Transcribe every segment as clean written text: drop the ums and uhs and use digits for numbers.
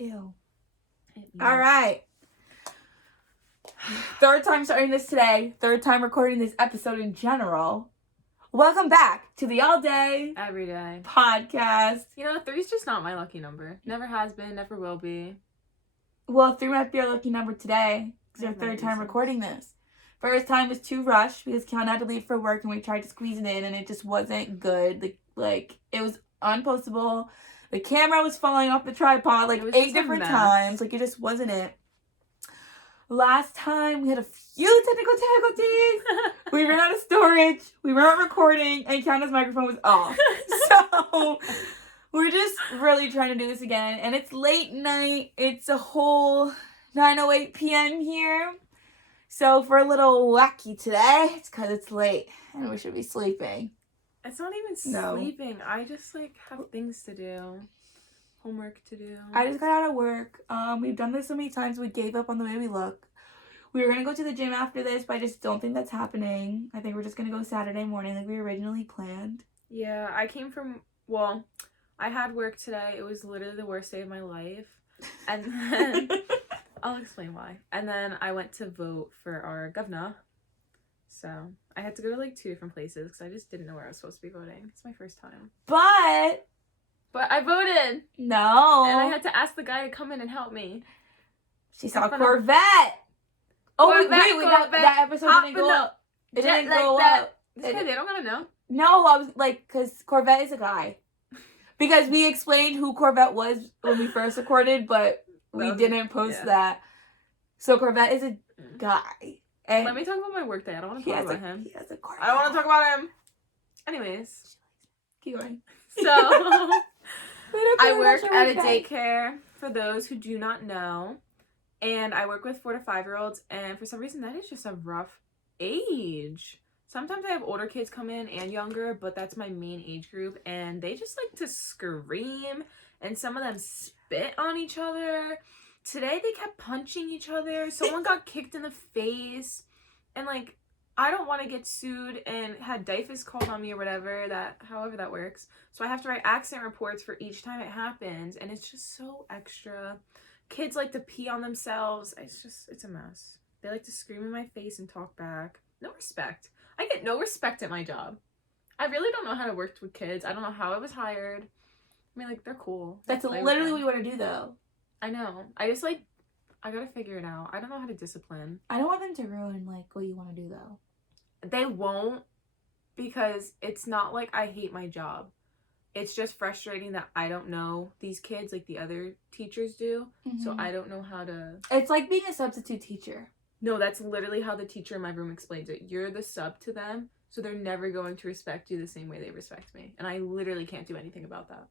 Ew. All right. Third time starting this today. Third time recording this episode in general. Welcome back to the All Day Every Day podcast. You know, 3's just not my lucky number. Never has been, never will be. Well, 3 might be our lucky number today. It's our third time recording this. First time was too rushed because Kiana had to leave for work and we tried to squeeze it in and it just wasn't good. Like it was unpostable. The camera was falling off the tripod like 8 different times. Like it just wasn't it. Last time we had a few technical difficulties. We ran out of storage. We weren't recording and Kiana's microphone was off. So we're just really trying to do this again. And it's late night. It's a whole 9:08 p.m. here. So for a little wacky today, it's because it's late and we should be sleeping. It's not even sleeping. I just have things to do. Homework to do. I just got out of work. We've done this so many times we gave up on the way we look. We were going to go to the gym after this, but I just don't think that's happening. I think we're just going to go Saturday morning like we originally planned. Yeah, I had work today. It was literally the worst day of my life. And then, I'll explain why. And then I went to vote for our governor. So, I had to go to 2 different places because I just didn't know where I was supposed to be voting. It's my first time. But I voted! No. And I had to ask the guy to come in and help me. She saw Corvette! Wait, that episode didn't go up. It didn't go up. They don't gotta know. No, I was because Corvette is a guy. Because we explained who Corvette was when we first recorded, but we didn't post that. So Corvette is a guy. And let me talk about my work day. I don't want to talk about him. He has a Corvette. I don't want to talk about him. Anyways. Keep going. So, I work at a daycare, for those who do not know. And I work with 4 to 5-year-olds. And for some reason, that is just a rough age. Sometimes I have older kids come in and younger, but that's my main age group. And they just like to scream. And some of them spit on each other. Today, they kept punching each other. Someone got kicked in the face. And I don't want to get sued and had DIFAS called on me or whatever, however that works. So I have to write accident reports for each time it happens. And it's just so extra. Kids like to pee on themselves. It's a mess. They like to scream in my face and talk back. No respect. I get no respect at my job. I really don't know how to work with kids. I don't know how I was hired. I mean, they're cool. That's literally what we want to do, though. I know. I just, I gotta figure it out. I don't know how to discipline. I don't want them to ruin, what you want to do, though. They won't, because it's not like I hate my job. It's just frustrating that I don't know these kids like the other teachers do. Mm-hmm. So I don't know how to... It's like being a substitute teacher. No, that's literally how the teacher in my room explains it. You're the sub to them, so they're never going to respect you the same way they respect me. And I literally can't do anything about that.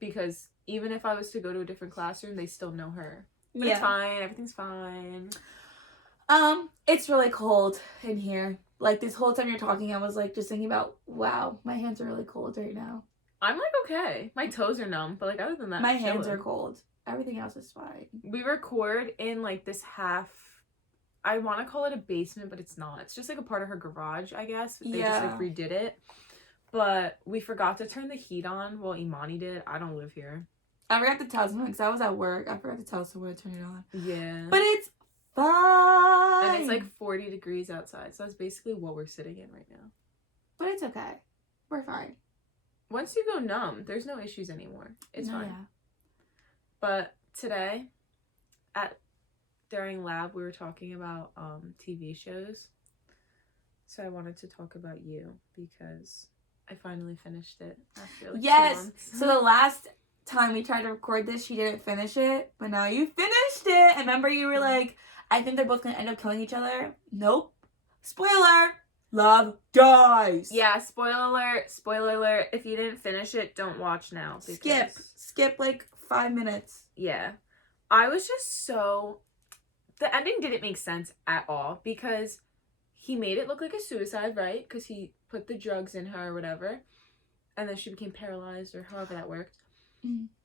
Because even if I was to go to a different classroom, they still know her. But it's fine. Everything's fine. It's really cold in here. This whole time you're talking, I was just thinking about, wow, my hands are really cold right now. I'm okay. My toes are numb, but other than that, my hands are cold. Everything else is fine. We record in this half, I want to call it a basement, but it's not. It's just a part of her garage, I guess. They just redid it. But we forgot to turn the heat on. Well, Imani did. I don't live here. I forgot to tell someone because I was at work. I forgot to tell someone to turn it on. Yeah. But it's fine. And it's 40 degrees outside. So that's basically what we're sitting in right now. But it's okay. We're fine. Once you go numb, there's no issues anymore. It's fine. Yeah. But today, during lab, we were talking about TV shows. So I wanted to talk about you because I finally finished it after 2 months. So the last time we tried to record this, she didn't finish it, but now you finished it. And remember, you were like, I think they're both gonna end up killing each other. Nope. Spoiler. Love dies. Yeah, spoiler alert. If you didn't finish it, don't watch now. Skip 5 minutes. Yeah. I was just so... The ending didn't make sense at all because he made it look like a suicide, right? Because he put the drugs in her or whatever. And then she became paralyzed or however that worked.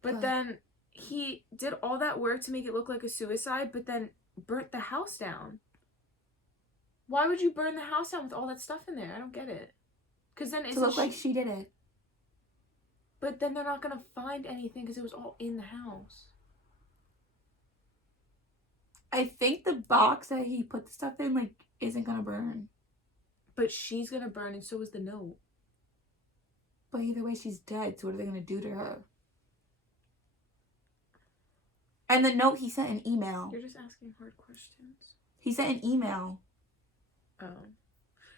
But then he did all that work to make it look like a suicide, but then burnt the house down. Why would you burn the house down with all that stuff in there? I don't get it. Because then it's... To look like she did it. But then they're not going to find anything because it was all in the house. I think the box that he put the stuff in, like, isn't gonna burn. But she's gonna burn, and so is the note. But either way, she's dead, so what are they gonna do to her? And the note, he sent an email. You're just asking hard questions. He sent an email. Oh.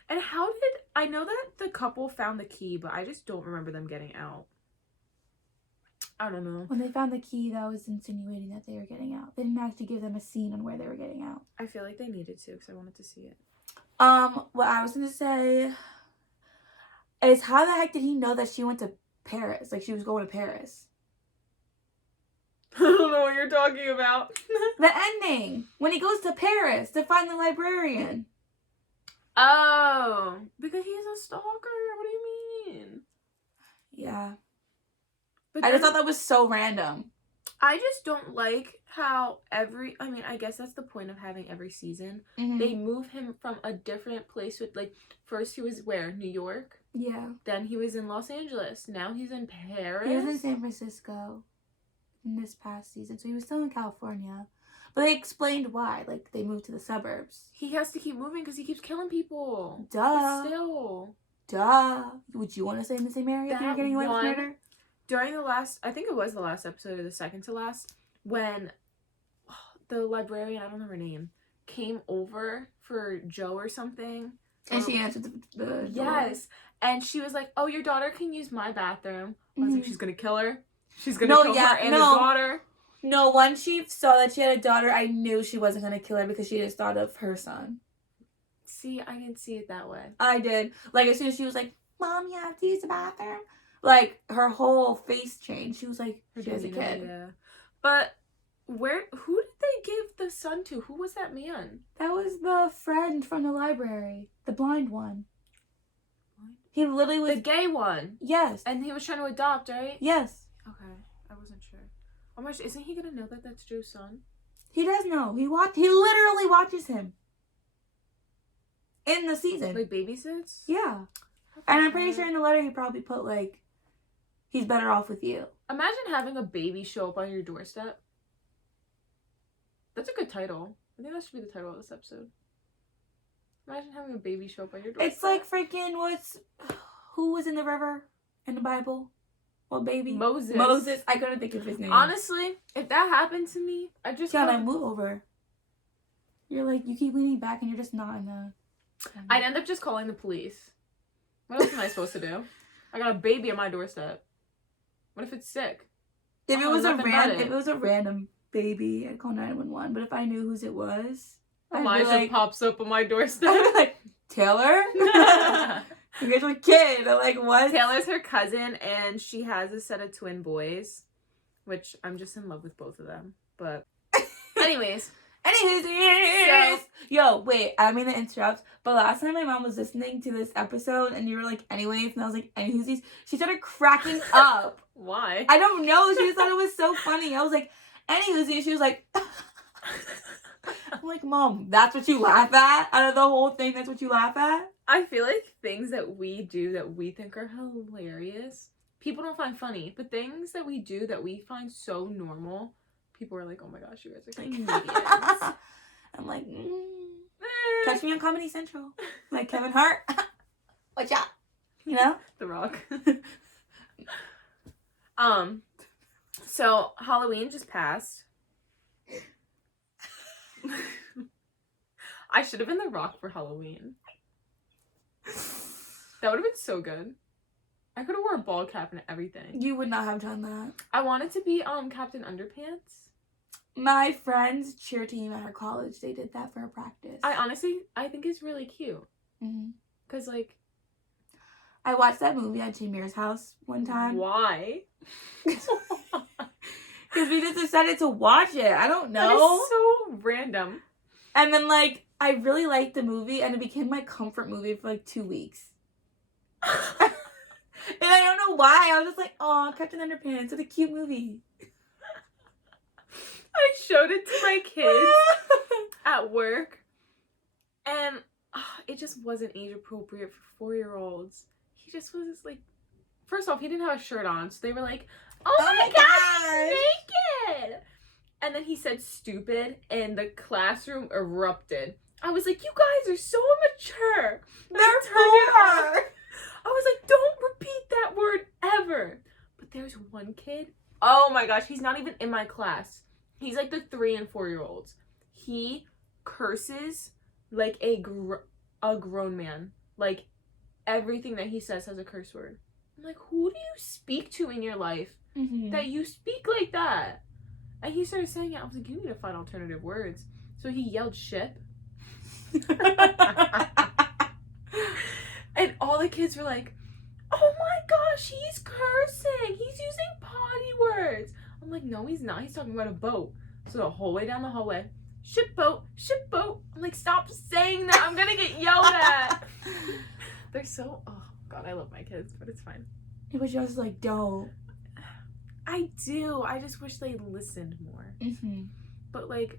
And how did... I know that the couple found the key, but I just don't remember them getting out. I don't know. When they found the key, that was insinuating that they were getting out. They didn't actually give them a scene on where they were getting out. I feel like they needed to, because I wanted to see it. What I was gonna say is, how the heck did he know that she went to Paris? Like, she was going to Paris. I don't know what you're talking about. The ending! When he goes to Paris to find the librarian. Oh. Because he's a stalker. What do you mean? Yeah. But I just thought that was so random. I just don't like how I mean, I guess that's the point of having every season. Mm-hmm. They move him from a different place with, like, first he was where? New York? Yeah. Then he was in Los Angeles. Now he's in Paris. He was in San Francisco in this past season, so he was still in California. But they explained why. Like, they moved to the suburbs. He has to keep moving because he keeps killing people. Duh. But still. Duh. Would you want to stay in the same area if you were That getting away with one- murder? During the last, I think it was the last episode or the second to last, when the librarian, I don't know her name, came over for Joe or something. And she answered the door. Yes. And she was like, oh, your daughter can use my bathroom. I was like, Mhm. she's going to kill her? She's going to kill her and the daughter? No, once she saw that she had a daughter, I knew she wasn't going to kill her because she just thought of her son. See, I didn't see it that way. I did. Like, as soon as she was like, Mom, you have to use the bathroom. Like, her whole face changed. She was like, she has a kid. Yeah. But who did they give the son to? Who was that man? That was the friend from the library. The blind one. What? He literally was... The gay one. Yes. And he was trying to adopt, right? Yes. Okay. I wasn't sure. Oh my gosh, isn't he gonna know that that's Joe's son? He does know. He literally watches him. In the season. Like babysits? Yeah. And I'm pretty sure in the letter he probably put, like, he's better off with you. Imagine having a baby show up on your doorstep. That's a good title. I think that should be the title of this episode. Imagine having a baby show up on your doorstep. It's like freaking who was in the river in the Bible? What baby? Moses. Moses. I couldn't think of his name. Honestly, if that happened to me, I just Tiana, move over. You're like, you keep leaning back and you're just not in the... I'd end up just calling the police. What else am I supposed to do? I got a baby on my doorstep. What if it's sick? If it was nothing a random baby, I'd call 911. But if I knew whose it was, Elijah pops up on my doorstep. I'd be like, Taylor? You guys were kid. I'm like, what? Taylor's her cousin, and she has a set of twin boys, which I'm just in love with both of them. But anyways. Anyways, yo, wait, I mean to interrupt, but last time my mom was listening to this episode and you were like, anyways, and I was like, anywhoosies, she started cracking up. Why? I don't know, she just thought it was so funny. I was like, anywhoosies, she was like, I'm like, Mom, that's what you laugh at? Out of the whole thing, that's what you laugh at? I feel like things that we do that we think are hilarious, people don't find funny, but things that we do that we find so normal, people are like, oh my gosh, you guys are comedians. I'm like, catch me on Comedy Central. Like Kevin Hart. Watch out. You know? The Rock. So Halloween just passed. I should have been The Rock for Halloween. That would have been so good. I could have wore a ball cap and everything. You would not have done that. I wanted to be Captain Underpants. My friend's cheer team at her college, they did that for a practice. I think it's really cute. Mm-hmm. Cause like, I watched that movie at Jameer's house one time. Why? Because we just decided to watch it. I don't know. That is so random. And then like, I really liked the movie and it became my comfort movie for like 2 weeks. And I don't know why. I was just like, oh, Captain Underpants, what a cute movie. I showed it to my kids at work, and it just wasn't age appropriate for 4-year-olds. He just was like, first off, he didn't have a shirt on, so they were like, oh my gosh, he's naked! And And then he said stupid, and the classroom erupted. I was like, you guys are so immature. They're poor. I was like, don't repeat that word ever. But there's one kid. Oh my gosh, he's not even in my class. He's like the 3 and 4 year olds. He curses like a grown man. Like everything that he says has a curse word. I'm like, who do you speak to in your life that you speak like that? And he started saying it. I was like, you need to find alternative words. So he yelled ship. And all the kids were like, oh my gosh, he's cursing. He's using potty words. I'm like, no, he's not. He's talking about a boat. So the whole way down the hallway, ship boat, ship boat. I'm like, stop saying that. I'm going to get yelled at. They're so, oh God, I love my kids, but it's fine. It was just like, don't. I do. I just wish they listened more. But like,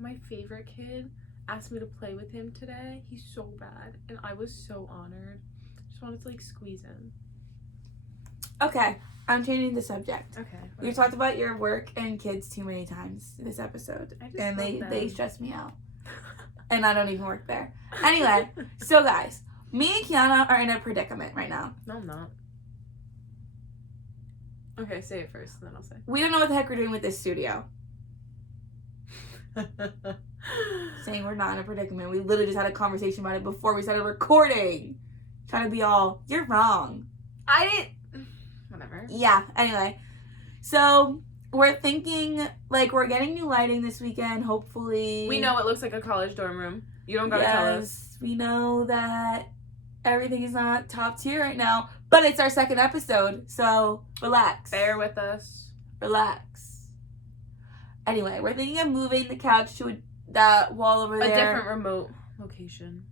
my favorite kid asked me to play with him today. He's so bad. And I was so honored. Just wanted to like squeeze him. Okay, I'm changing the subject. Okay. You talked about your work and kids too many times this episode. And they stress me out. And I don't even work there. Anyway, so guys, me and Kiana are in a predicament right now. No, I'm not. Okay, say it first, and then I'll say. We don't know what the heck we're doing with this studio. Saying we're not in a predicament. We literally just had a conversation about it before we started recording. Trying to be all, you're wrong. I didn't. Whatever. Yeah, anyway. So, we're thinking, like, we're getting new lighting this weekend, hopefully. We know it looks like a college dorm room. You don't gotta tell us. We know that everything is not top tier right now, but it's our second episode, so relax. Bear with us. Relax. Anyway, we're thinking of moving the couch to that wall over there. A different remote location.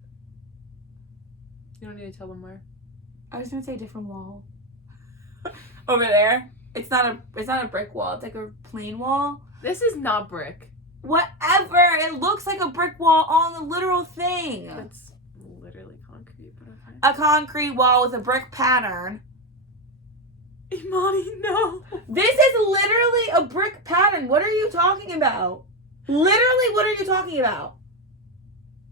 You don't need to tell them where. I was gonna say different wall. Over there. It's not a brick wall. It's like a plain wall. This is not brick. Whatever. It looks like a brick wall on the literal thing. It's literally concrete, but okay. A concrete wall with a brick pattern. Imani, no. This is literally a brick pattern. What are you talking about? Literally, what are you talking about?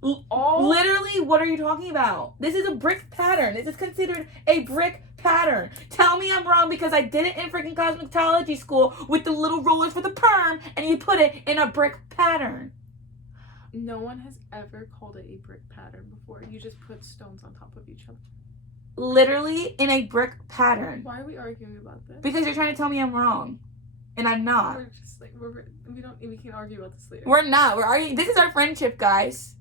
Literally, what are you talking about? This is a brick pattern. This is considered a brick pattern. Tell me I'm wrong because I did it in freaking cosmetology school with the little rollers for the perm and you put it in a brick pattern. No one has ever called it a brick pattern before. You just put stones on top of each other. Literally in a brick pattern. Why are we arguing about this? Because you're trying to tell me I'm wrong. And I'm not. We're just like, we can argue about this later. We're not. We're arguing. This is our friendship, guys.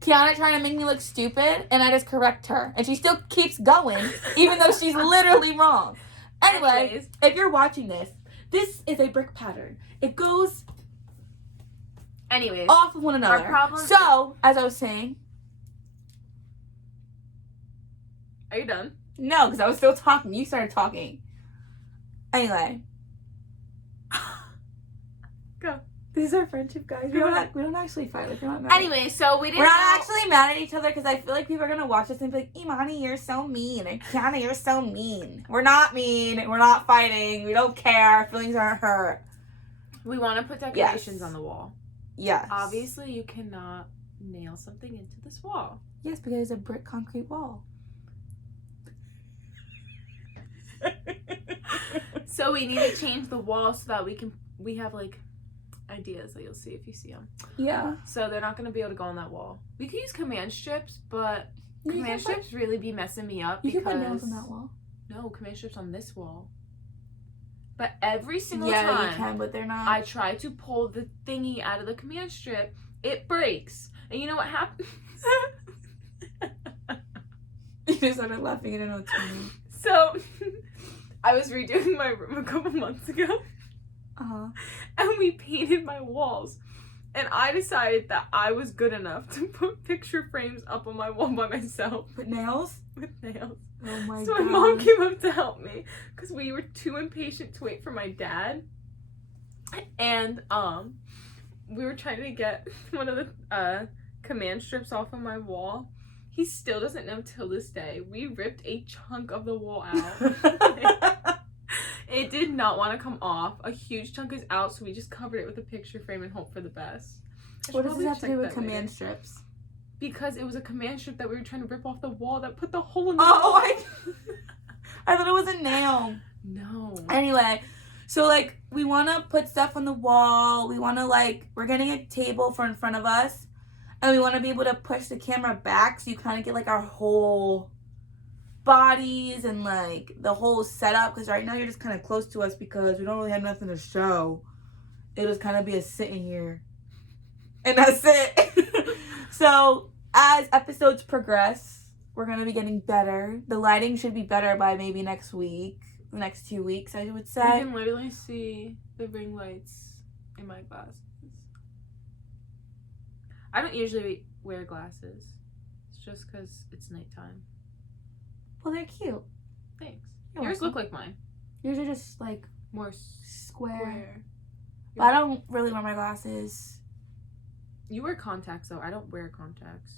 Kiana trying to make me look stupid, and I just correct her. And she still keeps going, even though she's literally wrong. Anyway, if you're watching this, this is a brick pattern. It goes off of one another. Our problem. So, as I was saying. Are you done? No, because I was still talking. You started talking. Anyway. Go. This is our friendship, guys. We don't actually fight. Like, we're not mad. Anyway, so we're not actually mad at each other because I feel like people are gonna watch us and be like, Imani, you're so mean, and Kiana, you're so mean. We're not mean. We're not fighting. We don't care. Our feelings aren't hurt. We want to put decorations on the wall. Yes. Obviously, you cannot nail something into this wall. Yes, because it's a brick concrete wall. So we need to change the wall so that we have like ideas that you'll see if you see them. Yeah. So they're not going to be able to go on that wall. We could use command strips, but command strips really be messing me up because... You can put nails on that wall. No, command strips on this wall. But every single time... Yeah, you can, but they're not. I try to pull the thingy out of the command strip, it breaks. And you know what happens? You just started laughing. I don't know what to mean. So, I was redoing my room a couple months ago. And we painted my walls. And I decided that I was good enough to put picture frames up on my wall by myself. With nails? With nails. Oh my god. So my mom came up to help me because we were too impatient to wait for my dad. And we were trying to get one of the command strips off of my wall. He still doesn't know till this day. We ripped a chunk of the wall out. It did not want to come off. A huge chunk is out, so we just covered it with a picture frame and hope for the best. What does this have to do with command strips? Because it was a command strip that we were trying to rip off the wall that put the hole in the wall. Oh, I thought it was a nail. No. Anyway, so, like, we want to put stuff on the wall. We want to, like, we're getting a table for in front of us. And we want to be able to push the camera back so you kind of get, like, our whole bodies and, like, the whole setup. Because right now you're just kind of close to us because we don't really have nothing to show. It'll just kind of be us sitting here. And that's it. So, as episodes progress, we're going to be getting better. The lighting should be better by maybe next week. The next 2 weeks, I would say. You can literally see the ring lights in my glasses. I don't usually wear glasses. It's just because it's nighttime. Well, they're cute. Thanks. You're Yours welcome. look like mine. Yours are just, like, More square. But I don't really wear my glasses. You wear contacts, though. I don't wear contacts.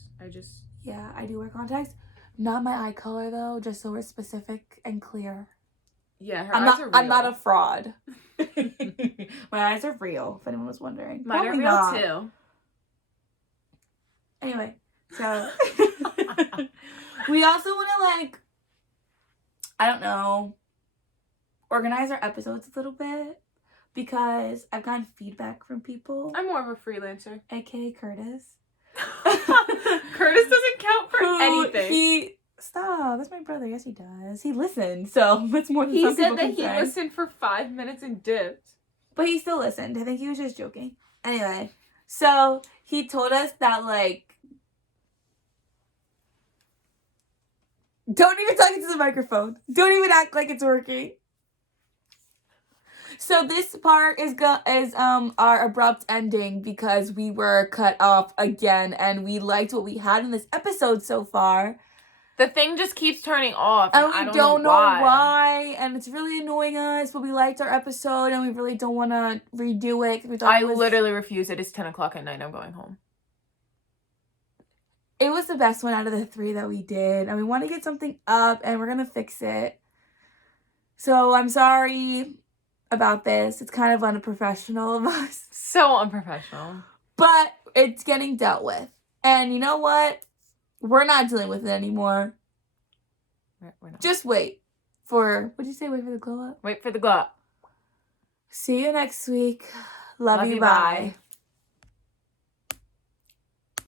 Yeah, I do wear contacts. Not my eye color, though, just so we're specific and clear. Yeah, her eyes are real. I'm not a fraud. My eyes are real, if anyone was wondering. Mine Probably are real, not. too. Anyway, so we also want to, like, I don't know, organize our episodes a little bit because I've gotten feedback from people. I'm more of a freelancer. AKA Curtis. Curtis doesn't count for anything. Stop. That's my brother. Yes, he does. He listened, so that's more than He some said people that can he say. listened for 5 minutes and dipped. But he still listened. I think he was just joking. Anyway, so he told us that, like, don't even talk into the microphone. Don't even act like it's working. So this part is our abrupt ending because we were cut off again and we liked what we had in this episode so far. The thing just keeps turning off. And we don't know why. And it's really annoying us, but we liked our episode and we really don't want to redo it. We thought literally refuse it. It's 10 o'clock at night. I'm going home. It was the best one out of the 3 that we did. And we want to get something up and we're going to fix it. So I'm sorry about this. It's kind of unprofessional of us. So unprofessional. But it's getting dealt with. And you know what? We're not dealing with it anymore. We're not. Just wait for, what'd you say? Wait for the glow up? Wait for the glow up. See you next week. Love you. Bye.